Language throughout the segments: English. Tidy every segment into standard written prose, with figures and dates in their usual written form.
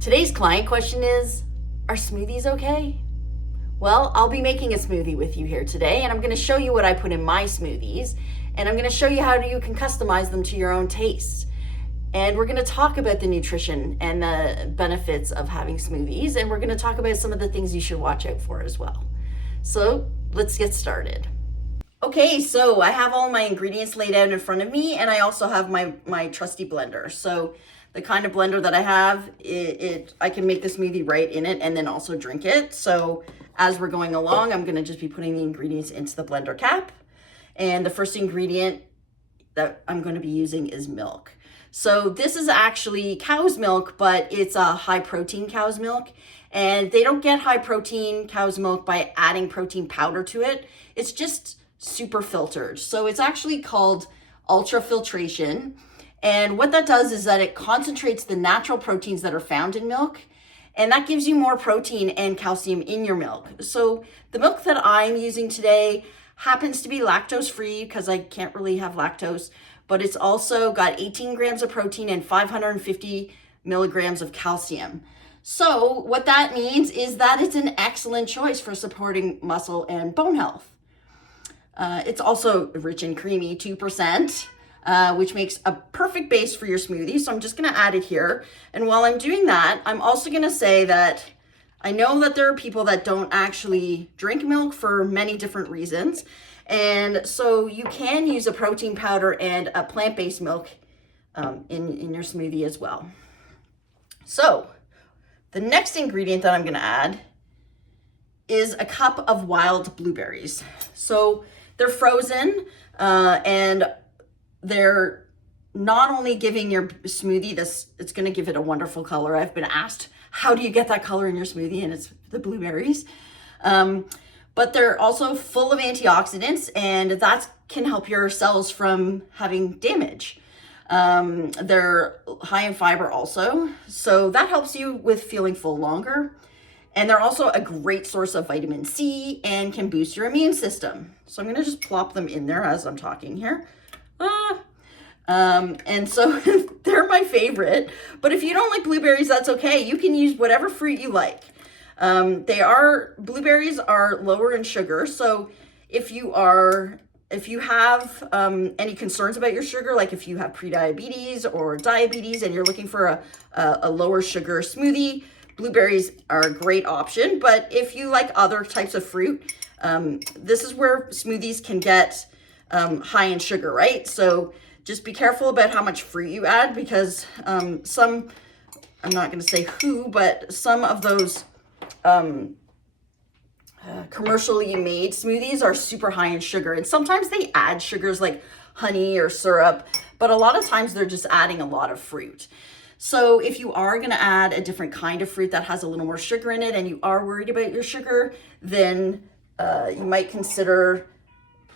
Today's client question is, are smoothies okay? Well, I'll be making a smoothie with you here today, and I'm going to show you what I put in my smoothies, and I'm going to show you how you can customize them to your own taste. And we're going to talk about the nutrition and the benefits of having smoothies, and we're going to talk about some of the things you should watch out for as well. So let's get started. Okay, so I have all my ingredients laid out in front of me, and I also have my trusty blender. So the kind of blender that I have, I can make the smoothie right in it and then also drink it. So as we're going along, I'm gonna just be putting the ingredients into the blender cap. And the first ingredient that I'm gonna be using is milk. So this is actually cow's milk, but it's a high protein cow's milk. And they don't get high protein cow's milk by adding protein powder to it. It's just super filtered. So it's actually called ultrafiltration. And what that does is that it concentrates the natural proteins that are found in milk, and that gives you more protein and calcium in your milk. So the milk that I'm using today happens to be lactose free because I can't really have lactose, but it's also got 18 grams of protein and 550 milligrams of calcium. So what that means is that it's an excellent choice for supporting muscle and bone health. It's also rich and creamy, 2%. Which makes a perfect base for your smoothie. So I'm just gonna add it here. And while I'm doing that, I'm also gonna say that I know that there are people that don't actually drink milk for many different reasons. And so you can use a protein powder and a plant-based milk in your smoothie as well. So the next ingredient that I'm gonna add is a cup of wild blueberries. So they're frozen and they're not only giving your smoothie it's going to give it a wonderful color. I've been asked, how do you get that color in your smoothie? And it's the blueberries. But they're also full of antioxidants, and that can help your cells from having damage. They're high in fiber also, so that helps you with feeling full longer. And they're also a great source of vitamin C and can boost your immune system. So I'm going to just plop them in there as I'm talking here. And so they're my favorite, but if you don't like blueberries, that's okay. You can use whatever fruit you like. Blueberries are lower in sugar. So if you have any concerns about your sugar, like if you have prediabetes or diabetes and you're looking for a lower sugar smoothie, blueberries are a great option. But if you like other types of fruit, this is where smoothies can get high in sugar, right? So just be careful about how much fruit you add, because I'm not going to say who, but some of those commercially made smoothies are super high in sugar, and sometimes they add sugars like honey or syrup, but a lot of times they're just adding a lot of fruit. So if you are going to add a different kind of fruit that has a little more sugar in it and you are worried about your sugar, then you might consider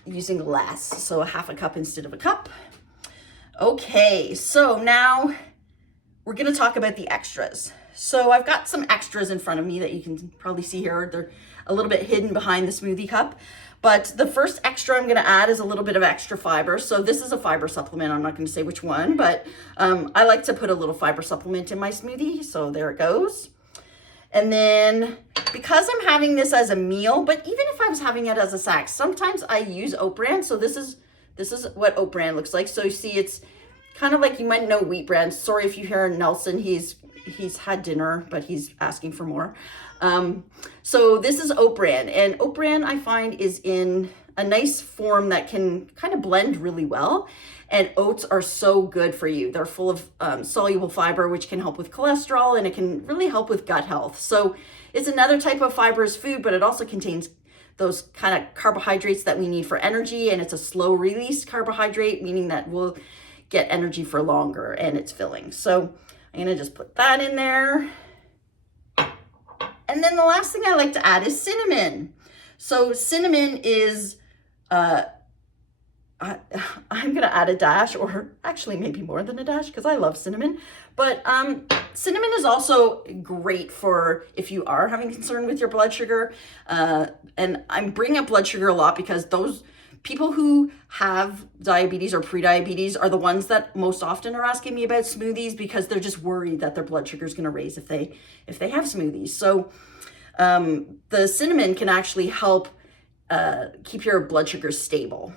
using less, so a half a cup instead of a cup. Okay, so now we're gonna talk about the extras. So I've got some extras in front of me that you can probably see here. They're a little bit hidden behind the smoothie cup, but the first extra I'm gonna add is a little bit of extra fiber. So this is a fiber supplement. I'm not gonna say which one, but I like to put a little fiber supplement in my smoothie, so there it goes. And then because I'm having this as a meal, but even if I was having it as a snack, sometimes I use oat bran. So this is what oat bran looks like. So you see, it's kind of like, you might know wheat bran. Sorry if you hear Nelson, he's had dinner, but he's asking for more. So this is oat bran, and oat bran I find is in a nice form that can kind of blend really well. And oats are so good for you. They're full of soluble fiber, which can help with cholesterol, and it can really help with gut health. So it's another type of fibrous food, but it also contains those kind of carbohydrates that we need for energy. And it's a slow release carbohydrate, meaning that we'll get energy for longer, and it's filling. So I'm gonna just put that in there. And then the last thing I like to add is cinnamon. So cinnamon is, I'm gonna add a dash, or actually maybe more than a dash, because I love cinnamon. But cinnamon is also great for if you are having concern with your blood sugar. And I'm bringing up blood sugar a lot because People who have diabetes or prediabetes are the ones that most often are asking me about smoothies because they're just worried that their blood sugar is going to raise if they have smoothies. So the cinnamon can actually help keep your blood sugar stable.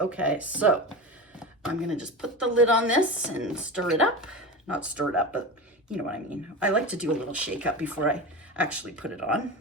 Okay, so I'm going to just put the lid on this and stir it up. Not stir it up, but you know what I mean. I like to do a little shake up before I actually put it on.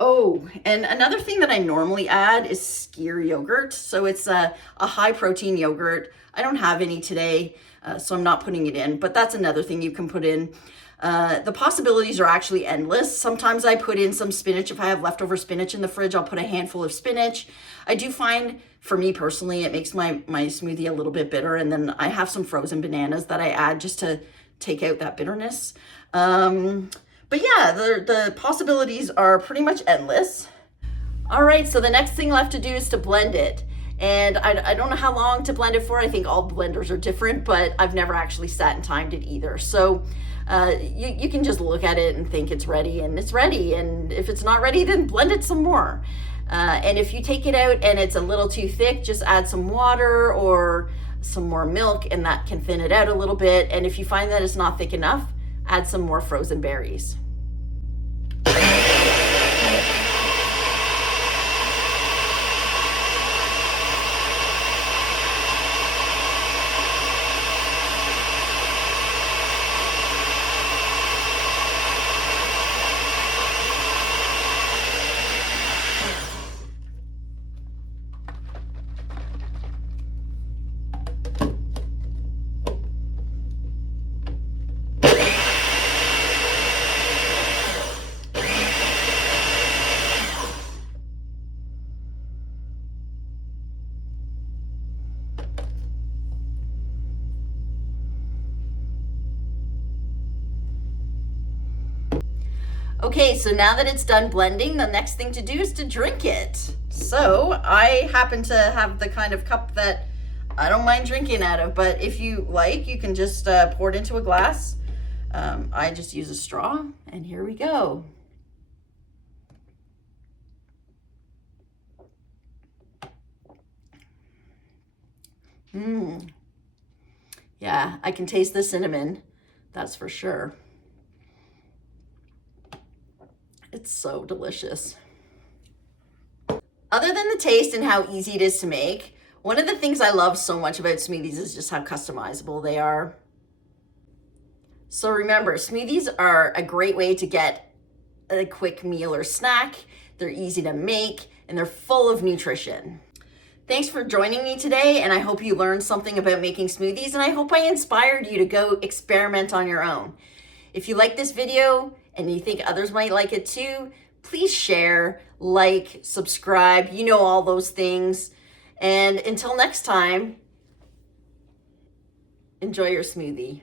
Oh, and another thing that I normally add is skyr yogurt. So it's a high protein yogurt. I don't have any today, so I'm not putting it in, but that's another thing you can put in. The possibilities are actually endless. Sometimes I put in some spinach. If I have leftover spinach in the fridge, I'll put a handful of spinach. I do find, for me personally, it makes my smoothie a little bit bitter. And then I have some frozen bananas that I add just to take out that bitterness. But yeah, the possibilities are pretty much endless. All right, so the next thing left to do is to blend it. And I don't know how long to blend it for. I think all blenders are different, but I've never actually sat and timed it either. So you can just look at it and think it's ready, and it's ready. And if it's not ready, then blend it some more. And if you take it out and it's a little too thick, just add some water or some more milk, and that can thin it out a little bit. And if you find that it's not thick enough, add some more frozen berries. Okay, so now that it's done blending, the next thing to do is to drink it. So I happen to have the kind of cup that I don't mind drinking out of, but if you like, you can just pour it into a glass. I just use a straw, and here we go. Yeah, I can taste the cinnamon, that's for sure. It's so delicious. Other than the taste and how easy it is to make, one of the things I love so much about smoothies is just how customizable they are. So remember, smoothies are a great way to get a quick meal or snack. They're easy to make, and they're full of nutrition. Thanks for joining me today, and I hope you learned something about making smoothies, and I hope I inspired you to go experiment on your own. If you like this video and you think others might like it too, please share, like, subscribe, you know, all those things. And until next time, enjoy your smoothie.